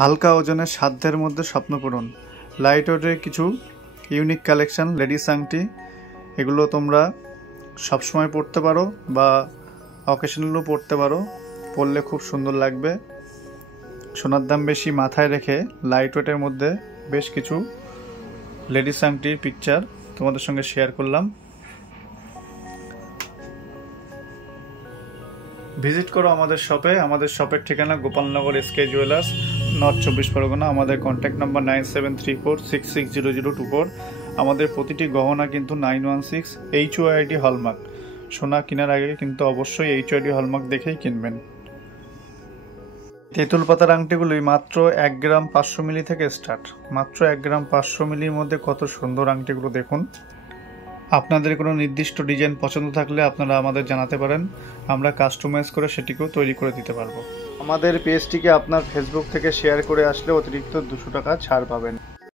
হালকা ওজনের সাধ্যের মধ্যে স্বপ্ন পূরণ। লাইট ওয়েটের কিছু ইউনিক কালেকশন লেডিস আংটি, এগুলো তোমরা সবসময় পরতে পারো বা অকেশনালও পরতে পারো, পরলে খুব সুন্দর লাগবে। সোনার দাম বেশি মাথায় রেখে লাইট ওয়েটের মধ্যে বেশ কিছু লেডিস আংটির পিকচার তোমাদের সঙ্গে শেয়ার করলাম। ভিজিট করো আমাদের শপে। আমাদের শপের ঠিকানা Gopalnagar SK jewellers, north 24 Pargana. আমাদের কন্ট্যাক্ট নাম্বার 9734660024। আমাদের প্রতিটি গহনা কিন্তু 916 HOID হলমার্ক। সোনা কেনার আগে কিন্তু অবশ্যই HOID হলমার্ক দেখেই কিনবেন। তেঁতুল পাতার আংটিগুলি মাত্র 1 গ্রাম 500 মিলি থেকে স্টার্ট। মাত্র 1 গ্রাম 500 মিলির মধ্যে কত সুন্দর আংটিগুলো দেখুন। আপনাদের কোনো নির্দিষ্ট ডিজাইন পছন্দ থাকলে আপনারা আমাদের জানাতে পারেন, আমরা কাস্টমাইজ করে সেটিকেও তৈরি করে দিতে পারবো। আমাদের পেজটিকে আপনার ফেসবুক থেকে শেয়ার করে আসলে অতিরিক্ত 200 টাকা ছাড় পাবেন।